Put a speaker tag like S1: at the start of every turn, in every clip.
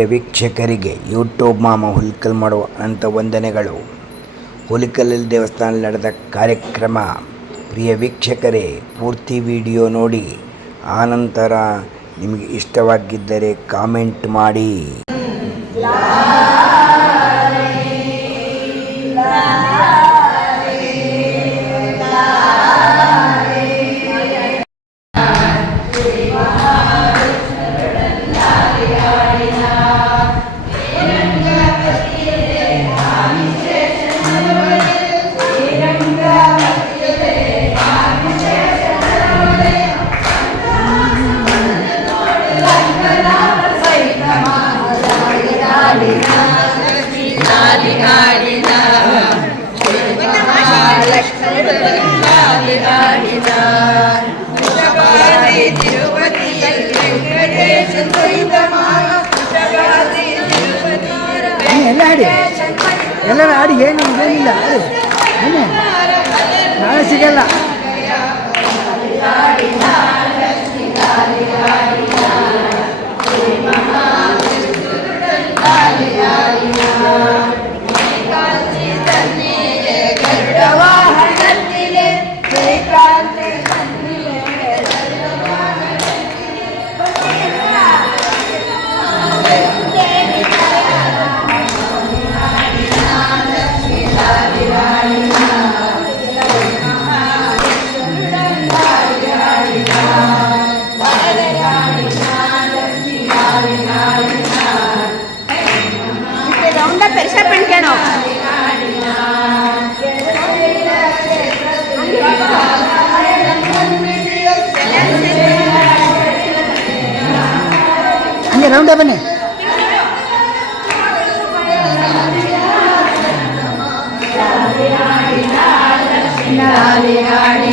S1: ಪ್ರಿಯ ವೀಕ್ಷಕರಿಗೆ ಯೂಟ್ಯೂಬ್ ಮಾಮ ಹುಲಿಕಲ್ ಮಾಡುವ ಅನಂತ ವಂದನೆಗಳು. ಹುಲಿಕಲ್ಲಲ್ಲಿ ದೇವಸ್ಥಾನದಲ್ಲಿ ನಡೆದ ಕಾರ್ಯಕ್ರಮ. ಪ್ರಿಯ ವೀಕ್ಷಕರೇ, ಪೂರ್ತಿ ವಿಡಿಯೋ ನೋಡಿ. ಆನಂತರ ನಿಮಗೆ ಇಷ್ಟವಾಗಿದ್ದರೆ ಕಾಮೆಂಟ್ ಮಾಡಿ.
S2: ಆಡಿ ಎಲ್ಲರೂ ಆಡಿ ಏನು ಇದೇನಿಲ್ಲ ಆಡಿ ಬನ್ನಿ ನಾಳೆ ಸಿಗಲ್ಲ
S3: ರೌಂಡ എങ്ങനെയുണ്ട്
S2: അവന് ഹരി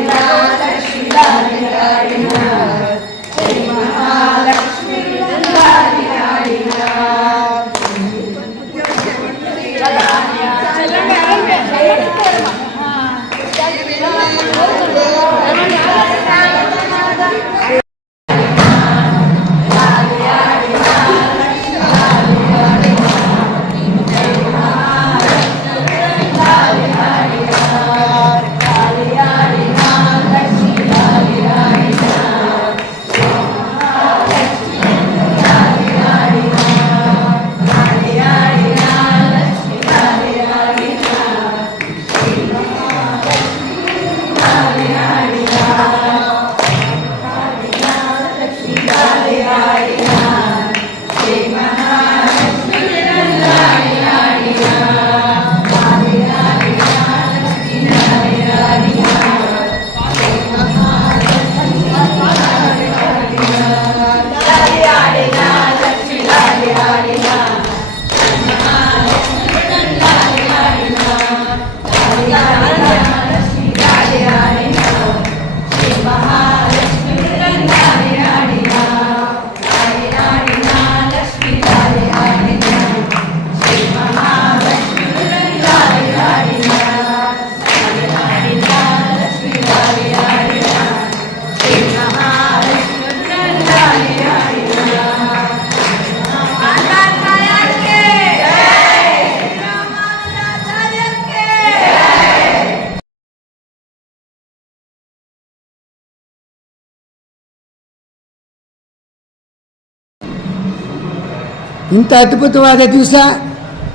S2: ಇಂಥ ಅದ್ಭುತವಾದ ದಿವಸ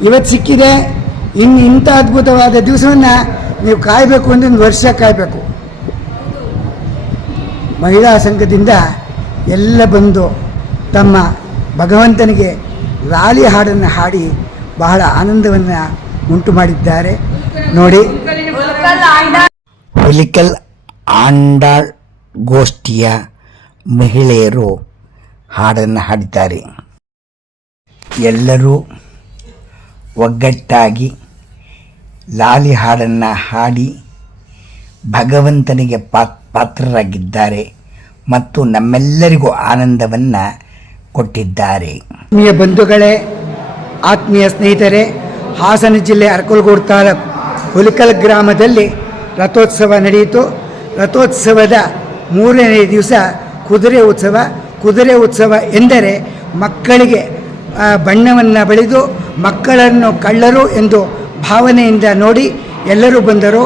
S2: ಇವತ್ತು ಸಿಕ್ಕಿದೆ. ಇನ್ನು ಇಂಥ ಅದ್ಭುತವಾದ ದಿವಸವನ್ನು ನೀವು ಕಾಯಬೇಕು ಅಂದರೆ ಒಂದು ವರ್ಷ ಕಾಯಬೇಕು. ಮಹಿಳಾ ಸಂಘದಿಂದ ಎಲ್ಲ ಬಂದು ತಮ್ಮ ಭಗವಂತನಿಗೆ ರಾಲಿ ಹಾಡನ್ನು ಹಾಡಿ ಬಹಳ ಆನಂದವನ್ನು ಉಂಟು ಮಾಡಿದ್ದಾರೆ. ನೋಡಿ.
S1: ಹುಲಿಕಲ್ ಆಂಡಾಳ್ ಗೋಷ್ಠಿಯ ಮಹಿಳೆಯರು ಹಾಡನ್ನು ಹಾಡಿದ್ದಾರೆ. ಎಲ್ಲರೂ ಒಗ್ಗಟ್ಟಾಗಿ ಲಾಲಿ ಹಾಡನ್ನು ಹಾಡಿ ಭಗವಂತನಿಗೆ ಪಾತ್ ಪಾತ್ರರಾಗಿದ್ದಾರೆ ಮತ್ತು ನಮ್ಮೆಲ್ಲರಿಗೂ ಆನಂದವನ್ನು ಕೊಟ್ಟಿದ್ದಾರೆ.
S2: ಆತ್ಮೀಯ ಬಂಧುಗಳೇ, ಆತ್ಮೀಯ ಸ್ನೇಹಿತರೆ, ಹಾಸನ ಜಿಲ್ಲೆ ಅರಕಲಗೂಡು ತಾಲೂಕು ಹುಲಿಕಲ್ ಗ್ರಾಮದಲ್ಲಿ ರಥೋತ್ಸವ ನಡೆಯಿತು. ರಥೋತ್ಸವದ ಮೂರನೇ ದಿವಸ ಕುದುರೆ ಉತ್ಸವ. ಕುದುರೆ ಉತ್ಸವ ಎಂದರೆ ಮಕ್ಕಳಿಗೆ ಬಣ್ಣವನ್ನು ಬಳಿದು ಮಕ್ಕಳನ್ನು ಕಳ್ಳರು ಎಂದು ಭಾವನೆಯಿಂದ ನೋಡಿ ಎಲ್ಲರೂ ಬಂದರು.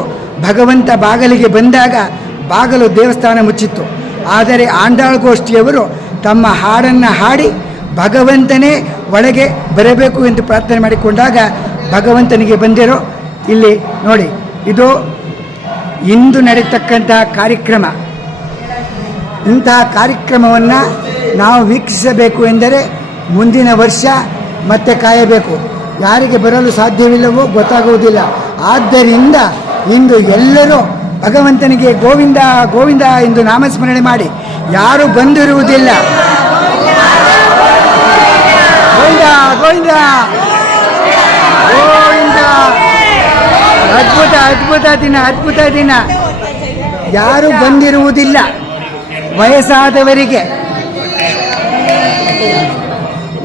S2: ಭಗವಂತ ಬಾಗಲಿಗೆ ಬಂದಾಗ ಬಾಗಲು ದೇವಸ್ಥಾನ ಮುಚ್ಚಿತ್ತು. ಆದರೆ ಆಂಡಾಳ್ಗೋಷ್ಠಿಯವರು ತಮ್ಮ ಹಾಡನ್ನು ಹಾಡಿ ಭಗವಂತನೇ ಒಳಗೆ ಬರಬೇಕು ಎಂದು ಪ್ರಾರ್ಥನೆ ಮಾಡಿಕೊಂಡಾಗ ಭಗವಂತನಿಗೆ ಬಂದಿರೋ. ಇಲ್ಲಿ ನೋಡಿ, ಇದು ಇಂದು ನಡೀತಕ್ಕಂತಹ ಕಾರ್ಯಕ್ರಮ. ಇಂತಹ ಕಾರ್ಯಕ್ರಮವನ್ನು ನಾವು ವೀಕ್ಷಿಸಬೇಕು ಎಂದರೆ ಮುಂದಿನ ವರ್ಷ ಮತ್ತೆ ಕಾಯಬೇಕು. ಯಾರಿಗೆ ಬರಲು ಸಾಧ್ಯವಿಲ್ಲವೋ ಗೊತ್ತಾಗುವುದಿಲ್ಲ. ಆದ್ದರಿಂದ ಇಂದು ಎಲ್ಲರೂ ಭಗವಂತನಿಗೆ ಗೋವಿಂದ ಗೋವಿಂದ ಎಂದು ನಾಮಸ್ಮರಣೆ ಮಾಡಿ, ಯಾರು ಬಂದಿರುವುದಿಲ್ಲ. ಗೋವಿಂದ ಗೋವಿಂದ. ಗೋವಿಂದ. ಅದ್ಭುತ ಅದ್ಭುತ ದಿನ ಅದ್ಭುತ ದಿನ. ಯಾರು ಬಂದಿರುವುದಿಲ್ಲ. ವಯಸ್ಸಾದವರಿಗೆ.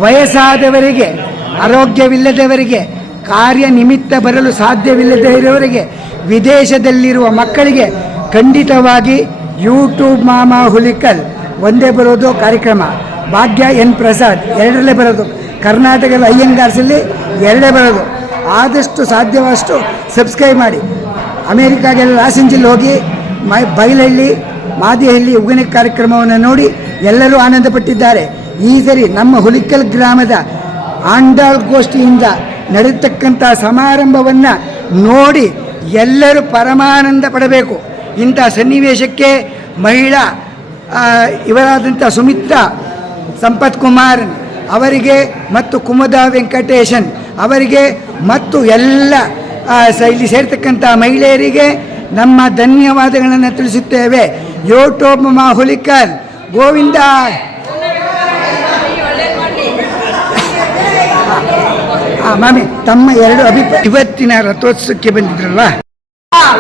S2: ವಯಸ್ಸಾದವರಿಗೆ, ಆರೋಗ್ಯವಿಲ್ಲದವರಿಗೆ, ಕಾರ್ಯನಿಮಿತ್ತ ಬರಲು ಸಾಧ್ಯವಿಲ್ಲದೆ ಇರುವವರಿಗೆ, ವಿದೇಶದಲ್ಲಿರುವ ಮಕ್ಕಳಿಗೆ ಖಂಡಿತವಾಗಿ ಯೂಟ್ಯೂಬ್ ಮಾಮಾ ಹುಲಿಕಲ್ ಒಂದೇ ಬರೋದು ಕಾರ್ಯಕ್ರಮ. ಭಾಗ್ಯ ಎನ್ ಪ್ರಸಾದ್ ಎರಡರಲ್ಲೇ ಬರೋದು. ಕರ್ನಾಟಕದ ಅಯ್ಯಂಗಾರ್ಸಲ್ಲಿ ಎರಡೇ ಬರೋದು. ಆದಷ್ಟು ಸಾಧ್ಯವಷ್ಟು ಸಬ್ಸ್ಕ್ರೈಬ್ ಮಾಡಿ. ಅಮೇರಿಕಾಗೆಲ್ಲ ಲಾಸ್ ಏಂಜಲ್ ಹೋಗಿ ಮೈ ಬೈಲಹಳ್ಳಿ, ಮಾದಿಹಳ್ಳಿ ಉಗನೆ ಕಾರ್ಯಕ್ರಮವನ್ನು ನೋಡಿ ಎಲ್ಲರೂ ಆನಂದಪಟ್ಟಿದ್ದಾರೆ. ಈ ಸರಿ ನಮ್ಮ ಹುಲಿಕಲ್ ಗ್ರಾಮದ ಆಂಡಾಳ್ ಗೋಷ್ಠಿಯಿಂದ ನಡೆಯತಕ್ಕಂಥ ಸಮಾರಂಭವನ್ನು ನೋಡಿ ಎಲ್ಲರೂ ಪರಮಾನಂದ ಪಡಬೇಕು. ಇಂಥ ಸನ್ನಿವೇಶಕ್ಕೆ ಮಹಿಳಾ ಇವರಾದಂಥ ಸುಮಿತ್ರಾ ಸಂಪತ್ ಕುಮಾರ್ ಅವರಿಗೆ ಮತ್ತು ಕುಮದ ವೆಂಕಟೇಶನ್ ಅವರಿಗೆ ಮತ್ತು ಎಲ್ಲ ಇಲ್ಲಿ ಸೇರ್ತಕ್ಕಂಥ ಮಹಿಳೆಯರಿಗೆ ನಮ್ಮ ಧನ್ಯವಾದಗಳನ್ನು ತಿಳಿಸುತ್ತೇವೆ. ಯೂಟ್ಯೂಬ್ ಮಾಹುಲಿಕಲ್ ಗೋವಿಂದ ಮಾಮಿ, ತಮ್ಮ ಎರಡು ಅಭಿಪ್ರಾಯ ಇವತ್ತಿನ ರಥೋತ್ಸವಕ್ಕೆ ಬಂದಿದ್ರಲ್ಲ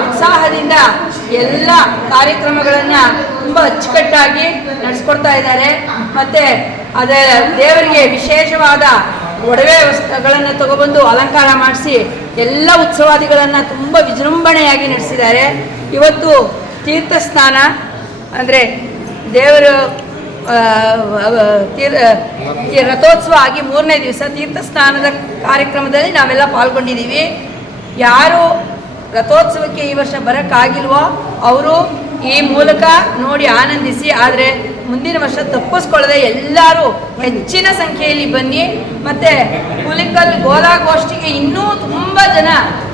S3: ಉತ್ಸಾಹದಿಂದ ಎಲ್ಲ ಕಾರ್ಯಕ್ರಮಗಳನ್ನ ತುಂಬಾ ಅಚ್ಚುಕಟ್ಟಾಗಿ ನಡೆಸ್ಕೊಡ್ತಾ ಇದ್ದಾರೆ. ಮತ್ತೆ ಅದೇ ದೇವರಿಗೆ ವಿಶೇಷವಾದ ಒಡವೆ ವಸ್ತುಗಳನ್ನು ತಗೊಬಂದು ಅಲಂಕಾರ ಮಾಡಿಸಿ ಎಲ್ಲ ಉತ್ಸವಾದಿಗಳನ್ನು ತುಂಬಾ ವಿಜೃಂಭಣೆಯಾಗಿ ನಡೆಸಿದ್ದಾರೆ. ಇವತ್ತು ತೀರ್ಥ ಸ್ನಾನ, ಅಂದರೆ ದೇವರು ರಥೋತ್ಸವ ಆಗಿ ಮೂರನೇ ದಿವಸ ತೀರ್ಥ ಸ್ನಾನದ ಕಾರ್ಯಕ್ರಮದಲ್ಲಿ ನಾವೆಲ್ಲ ಪಾಲ್ಗೊಂಡಿದ್ದೀವಿ. ಯಾರು ರಥೋತ್ಸವಕ್ಕೆ ಈ ವರ್ಷ ಬರೋಕ್ಕಾಗಿಲ್ವೋ ಅವರು ಈ ಮೂಲಕ ನೋಡಿ ಆನಂದಿಸಿ, ಆದರೆ ಮುಂದಿನ ವರ್ಷ ತಪ್ಪಿಸ್ಕೊಳ್ಳದೆ ಎಲ್ಲರೂ ಹೆಚ್ಚಿನ ಸಂಖ್ಯೆಯಲ್ಲಿ ಬನ್ನಿ. ಮತ್ತೆ ಹುಲಿಕಲ್ ಗೋಲಾಗೋಷ್ಠಿಗೆ ಇನ್ನೂ ತುಂಬ ಜನ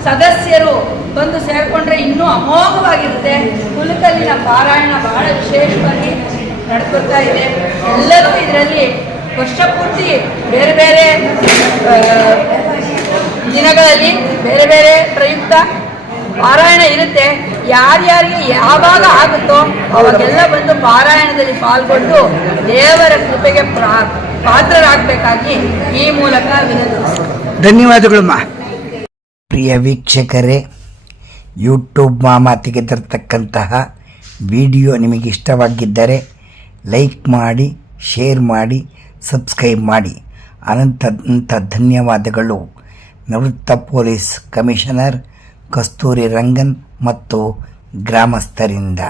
S3: ಸದಸ್ಯರು ಬಂದು ಸೇರಿಕೊಂಡ್ರೆ ಇನ್ನೂ ಅಮೋಘವಾಗಿರುತ್ತೆ. ಹುಲಿಕಲ್ಲಿನ ಪಾರಾಯಣ ಬಹಳ ವಿಶೇಷವಾಗಿ ನಡ್ಕೊತಾ ಇದೆ. ಎಲ್ಲರೂ ಇದರಲ್ಲಿ ವರ್ಷ ಪೂರ್ತಿ ಬೇರೆ ಬೇರೆ ದಿನಗಳಲ್ಲಿ ಬೇರೆ ಬೇರೆ ಪ್ರಯುಕ್ತ ಪಾರಾಯಣ ಇರುತ್ತೆ. ಯಾರ್ಯಾರಿಗೆ ಯಾವಾಗ ಆಗುತ್ತೋ ಅವಾಗೆಲ್ಲ ಬಂದು ಪಾರಾಯಣದಲ್ಲಿ ಪಾಲ್ಗೊಂಡು ದೇವರ ಕೃಪೆಗೆ ಪ್ರಾ- ಪಾತ್ರರಾಗಬೇಕಾಗಿ ಈ ಮೂಲಕ ವಿನಂತಿಸ್ತೀನಿ.
S2: ಧನ್ಯವಾದಗಳಮ್ಮ
S1: ಪ್ರಿಯ ವೀಕ್ಷಕರೇ ಯೂಟ್ಯೂಬ್ ಮಾಮ ತೆಗೆದಿರ್ತಕ್ಕಂತಹ ವಿಡಿಯೋ ನಿಮಗೆ ಇಷ್ಟವಾಗಿದ್ದರೆ ಲೈಕ್ ಮಾಡಿ, ಶೇರ್ ಮಾಡಿ, ಸಬ್ಸ್ಕ್ರೈಬ್ ಮಾಡಿ. ಅನಂತ ಅನಂತ ಧನ್ಯವಾದಗಳು. ನಿವೃತ್ತ ಪೊಲೀಸ್ ಕಮಿಷನರ್ ಕಸ್ತೂರಿ ರಂಗನ್ ಮತ್ತು ಗ್ರಾಮಸ್ಥರಿಂದ.